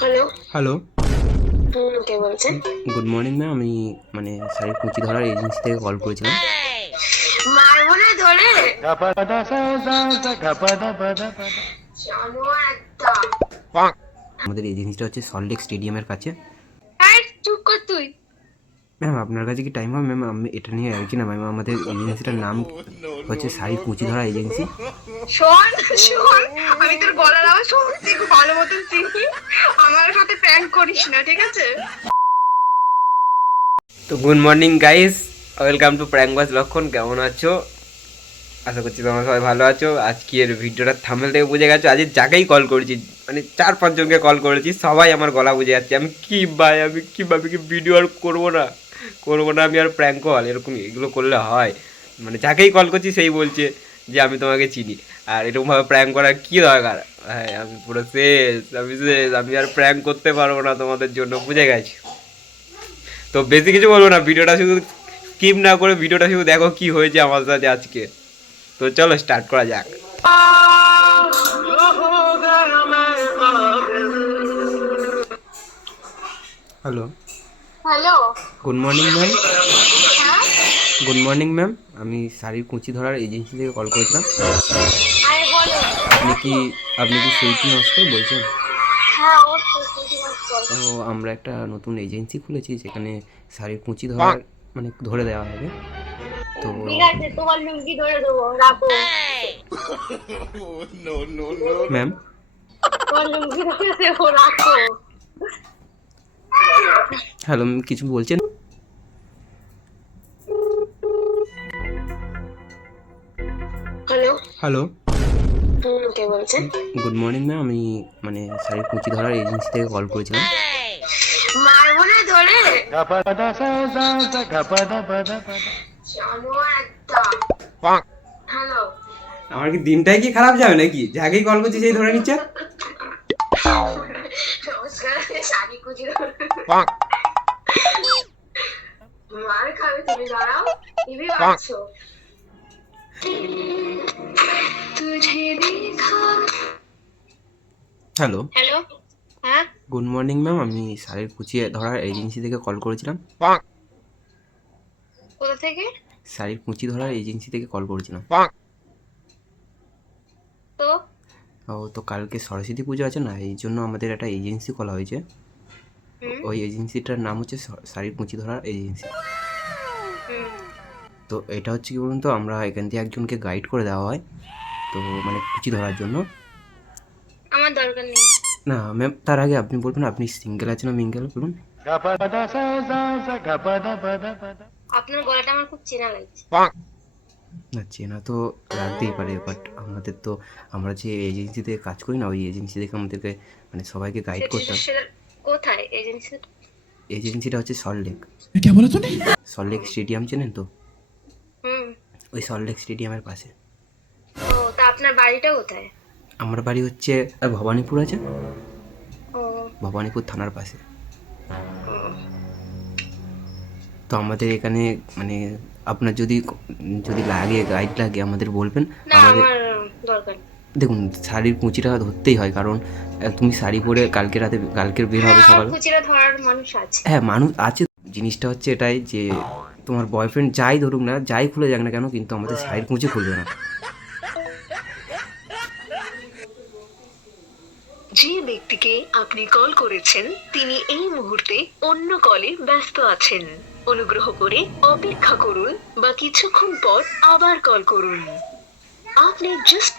Hello. Hello. কে বলছেন? Good morning ma'am আমি মানে শাড়ি কুচি ধরার এজেন্সি থেকে কল করেছিলাম। মারবো না ধরে। আমাদের এজেন্সিটা হচ্ছে সল্টলেক স্টেডিয়ামের কাছে। চুপ কর তুই। ম্যাম আপনার কাছে কি টাইম হবে? ম্যাম আমি এটা নিয়ে আর কি না ম্যাম আমাদের এজেন্সিটার নাম হচ্ছে সাই কুচি ধরা এজেন্সি শোন শোন আমি তোর গলার আওয়াজ শুনছি খুব ভালো মতন চিনি। আমার সাথে প্র্যাঙ্ক করিস না ঠিক আছে? তো good morning guys welcome to প্র্যাঙ্কবাস Lakshman কেমন আছো? আশা করছি তোমরা সবাই ভালো আছো। আজকের ভিডিওটা থামেল থেকে বুঝে গেছো। আজকে যাকেই কল করেছি মানে চার পাঁচজনকে কল করেছি সবাই আমার গলা বুঝে যাচ্ছে। আমি কি ভাই আমি কীভাবে কি ভিডিও আর করব না? করব না, আমি আর প্র্যাঙ্ক কল এরকম এগুলো করলে হয়। মানে যাকেই কল করছি সেই বলছে যে, আমি তোমাকে চিনি। আর এরকমভাবে প্র্যাঙ্ক করার কী দরকার? হ্যাঁ আমি পুরো শেষ, আমি শেষ, আমি আর প্র্যাঙ্ক করতে পারব না তোমাদের জন্য, বুঝে গেছি? তো বেশি কিছু বলব না, ভিডিওটা শুধু স্কিপ না করে ভিডিওটা শুধু দেখো কি হয়েছে আমার সাথে আজকে। তো চলো স্টার্ট করা যাক। Hello. Hello. Good morning ma'am হ্যাঁ? গুড মর্নিং ম্যাম আমি শাড়ির কুচি ধরার এজেন্সি থেকে কল করেছিলাম। আপনি কি আপনি কি সুইটি নস্কর বলছেন? হ্যাঁ তো আমরা একটা নতুন এজেন্সি খুলেছি যেখানে শাড়ির কুচি ধরার মানে ধরে দেওয়া হবে। তো ঠিক আছে তোমার লুঙ্গি ধরে দেবো রাখো। ম্যাম হ্যালো কিছু বলছেন? হ্যালো। হ্যালো। কে বলছেন? Good morning ma'am. আমি মানে শাড়ির কুচি ধরার এজেন্সি থেকে কল করেছিলাম। মারবো না ধরে। হ্যালো। আমার কি দিনটাই কি খারাপ যাবে নাকি? যাকেই কল করছি সেই ধরে নিচ্ছে। নমস্কার শাড়ি কুচি মার খাবে তুমি দাঁড়াও। টিভি বাজছো তুঝে দেখা। হ্যালো হ্যালো হ্যাঁ? গুড মর্নিং ম্যাম আমি শাড়ির কুচি ধরার এজেন্সি থেকে কল করেছিলাম। কোথা থেকে? শাড়ির কুচি ধরার এজেন্সি থেকে কল করেছিলাম। তো? ও তো কালকে সরস্বতী পুজো আছে না এই জন্য আমাদের একটা এজেন্সি খোলা হয়েছে। ওই এজেন্সিটার নাম হচ্ছে শাড়ির কুচি ধরার এজেন্সি। তো এটা হচ্ছে কি বলুন তো আমরা এখান থেকে একজনকে গাইড করে দেওয়া হয় তো মানে কুচি ধরার জন্য। আমার দরকার নেই। না ম্যাম তার আগে আপনি বলবেন আপনি সিঙ্গেল আছেন না মিঙ্গেল বলুন। আপনার গলাটা আমার খুব চেনা লাগছে। না চেনা তো লাগতেই পারে বাট আমাদের তো আমরা যে এজেন্সিতে কাজ করি না ওই এজেন্সি থেকে আমাদেরকে মানে সবাইকে গাইড করতাম সেটা কোথায়? এজেন্সি এজেন্সিটা হচ্ছে সল্টলেক এটা বলো তো সল্টলেক স্টেডিয়াম চেনেন তো? হুম। ওই সল্টলেক স্টেডিয়ামের পাশে। ও তা আপনার বাড়িটা কোথায়? আমার বাড়ি হচ্ছে ভবানীপুর আছে। ভবানীপুর থানার পাশে। তো আমাদের এখানে মানে আপনার যদি যদি লাগে গাইড লাগে আমাদের বলবেন। আমাদের দরকার দেখুন শাড়ির কুচিটা ধরতেই হয় কারণ তুমি শাড়ি পরে কালকে রাতে কালকের বের হবে হ্যাঁ, সকাল। ধরার মানুষ আছে। হ্যাঁ মানুষ আছে। জিনিসটা হচ্ছে এটাই যে তোমার বয়ফ্রেন্ড যাই ধরুক না যাই খুলে যাক না কেন কিন্তু আমাদের শাড়ির কুচি খুলবে না। যে ব্যক্তিকে আপনি কল করেছেন তিনি এই মুহূর্তে অন্য কলে ব্যস্ত আছেন। অনুগ্রহ করে অপেক্ষা করুন বা কিছুক্ষণ পর আবার কল করুন। আপনি just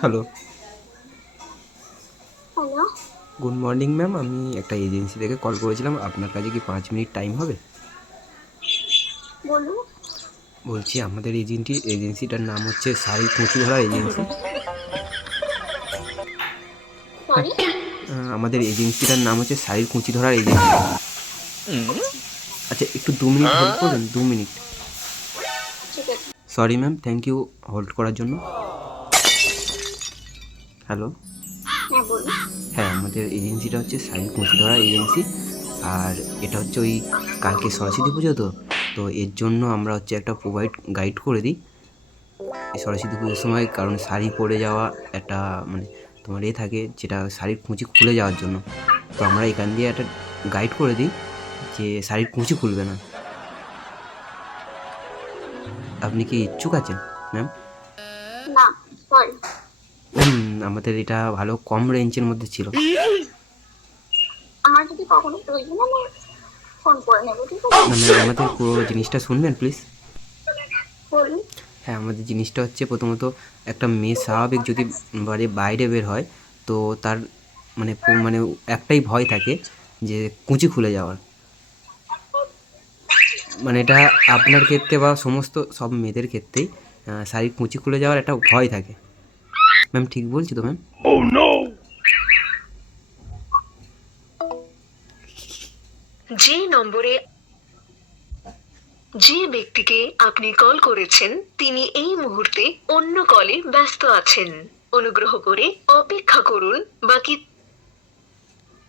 hello hello good morning ma'am আমি একটা এজেন্সি থেকে কল করেছিলাম। আপনার কাছে কি পাঁচ মিনিট টাইম হবে? বলুন। বলছি আমাদের এজেন্টি এজেন্সিটার নাম হচ্ছে কুচি ধরা এজেন্সি আমাদের এজেন্সিটার নাম হচ্ছে শাড়ির কুচি ধরার এজেন্সি আচ্ছা একটু দু মিনিট হোল্ড করবেন দু minute. Sorry ma'am thank you hold করার জন্য। হ্যালো হ্যাঁ আমাদের এজেন্সিটা হচ্ছে সাইন কুচি ধরা এজেন্সি। আর এটা হচ্ছে ওই কালকে সরস্বতী পুজো তো তো এর জন্য আমরা হচ্ছে একটা প্রোভাইড গাইড করে দিই। এই সরস্বতী পুজোর সময় কারণ শাড়ি পরে যাওয়া একটা মানে তোমার এ থাকে যেটা শাড়ির কুঁচি খুলে যাওয়ার জন্য। তো আমরা এখান দিয়ে একটা গাইড করে দিই যে শাড়ির কুঁচি খুলবে না। আপনি কি ইচ্ছুক আছেন ম্যাম আমাদের এটা ভালো কম রেঞ্জের মধ্যে ছিল। আমার যদি কখনো প্রয়োজন আমি ফোন করে নেব ঠিক আছে? আমাদের পুরো জিনিসটা শুনবেন প্লিজ বলুন। হ্যাঁ আমাদের জিনিসটা হচ্ছে প্রথমত একটা মেয়ে স্বাভাবিক যদি বাড়ি বাইরে বের হয় তো তার মানে মানে একটাই ভয় থাকে যে কুঁচি খুলে যাওয়ার। মানে এটা আপনার ক্ষেত্রে বা সমস্ত সব মেয়েদের ক্ষেত্রেই শাড়ির কুঁচি খুলে যাওয়ার একটা ভয় থাকে। ম্যাম ঠিক বলছি তো ম্যাম। যে নম্বরে যে ব্যক্তিকে আপনি কল করেছেন তিনি এই মুহূর্তে অন্য কলে ব্যস্ত আছেন। অনুগ্রহ করে অপেক্ষা করুন বাকি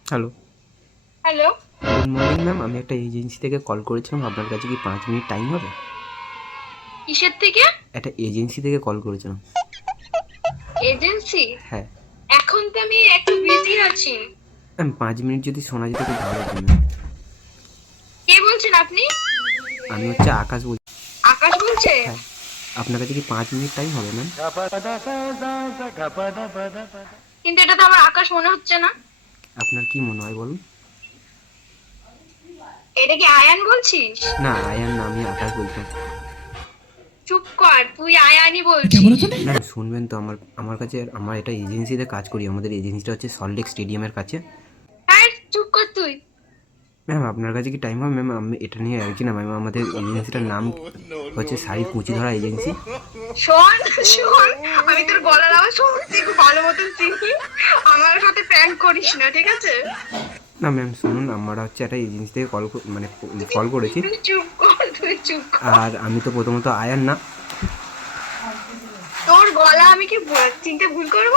hello hello good morning ma'am আমি একটা এজেন্সি থেকে কল করেছিলাম। আপনার কাছে কি পাঁচ মিনিট টাইম হবে? কিসের থেকে? একটা এজেন্সি থেকে কল করেছিলাম। এজেন্সি? হ্যাঁ। এখন তো আমি একটু বিজি আছি। পাঁচ মিনিট যদি শোনা যেত খুব ভালো হতো কে বলছেন আপনি? আমি হচ্ছে আকাশ বলছি। আকাশ বলছে? হ্যাঁ। আপনার কাছে কি পাঁচ মিনিট টাইম হবে ম্যাম? কিন্তু এটা তো আমার আকাশ মনে হচ্ছে না। আপনার কি মনে হয় বলুন? এটা কি আয়ান বলছিস না আয়ান না আমি আকাশ বলতাম চুপ কর তুই আয়ানই বলছিস ম্যাম শুনবেন তো আমার আমার কাছে আমার এটা এজেন্সিতে কাজ করি আমাদের এজেন্সিটা হচ্ছে সল্টলেক স্টেডিয়ামের কাছে। হ্যাঁ চুপ কর তুই। ম্যাম আপনার কাছে কি টাইম হবে? ম্যাম আমি এটা নিয়ে একই না ম্যাম আমাদের এজেন্সিটার নাম হচ্ছে শাড়ি কুচি ধরা এজেন্সি শোন শোন আমি তোর গলার আওয়াজ শুনছি খুব ভালো মতন চিনি আমার সাথে প্র্যাঙ্ক করিস না ঠিক আছে? না ম্যাম শুনুন আমরা হচ্ছে একটা এজেন্সি থেকে কল মানে কল করেছি। তুই চুপ কর তুই চুপ আর আমি তো প্রথমত আয়ান না। তোর গলা আমি কি চিনতে ভুল করব?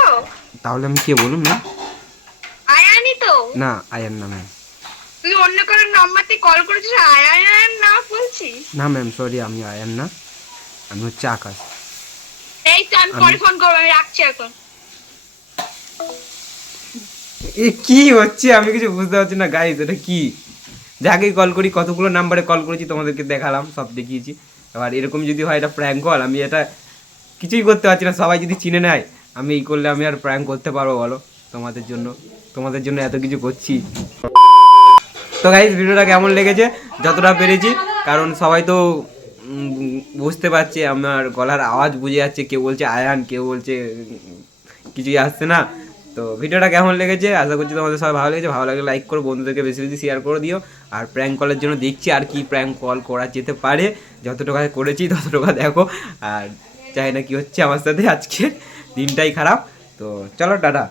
তাহলে আমি কে বলুন ম্যাম আয়ানই তো। না আয়ান না ম্যাম তুই অন্য কারোর নাম্বার থেকে কল করেছিস আয়ান না বলছিস? না ম্যাম সরি আমি আয়ান না। আমি হচ্ছে আকাশ। এই তো আমি পরে ফোন করব আমি রাখছি এখন। এ কি হচ্ছে? আমি কিছু বুঝতে পারছি না গাইজ এটা কি? যাকেই কল করি, কতগুলো নাম্বারে কল করেছি তোমাদেরকে দেখালাম, সব দেখিয়েছি। এবার এরকম যদি হয় এটা প্র্যাঙ্ক কল আমি এটা কিছুই করতে পারছি না, সবাই যদি চিনে নেয়, আমি এই করলে আমি আর প্র্যাঙ্ক করতে পারব, বলো, তোমাদের জন্য তোমাদের জন্য এত কিছু করছি। তো গাইজ ভিডিওটা কেমন লেগেছে? যতটা পেরেছি, কারণ সবাই তো বুঝতে পারছে, আমার গলার আওয়াজ বুঝে যাচ্ছে, কেউ বলছে আয়ান, কেউ বলছে কিছুই আসছে না। তো ভিডিওটা কেমন লেগেছে? আশা করছি তোমাদের সবাই ভালো লেগেছে। ভালো লাগলে লাইক করো, বন্ধুদেরকে বেশি বেশি শেয়ার করে দিও। আর প্র্যাঙ্ক কলের জন্য দেখছি আর কি প্র্যাঙ্ক কল করা যেতে পারে। যত টাকা করেছি তত টাকা দেখো। আর চাই না কি হচ্ছে আমার সাথে আজকে। দিনটাই খারাপ। তো চলো, টাটা।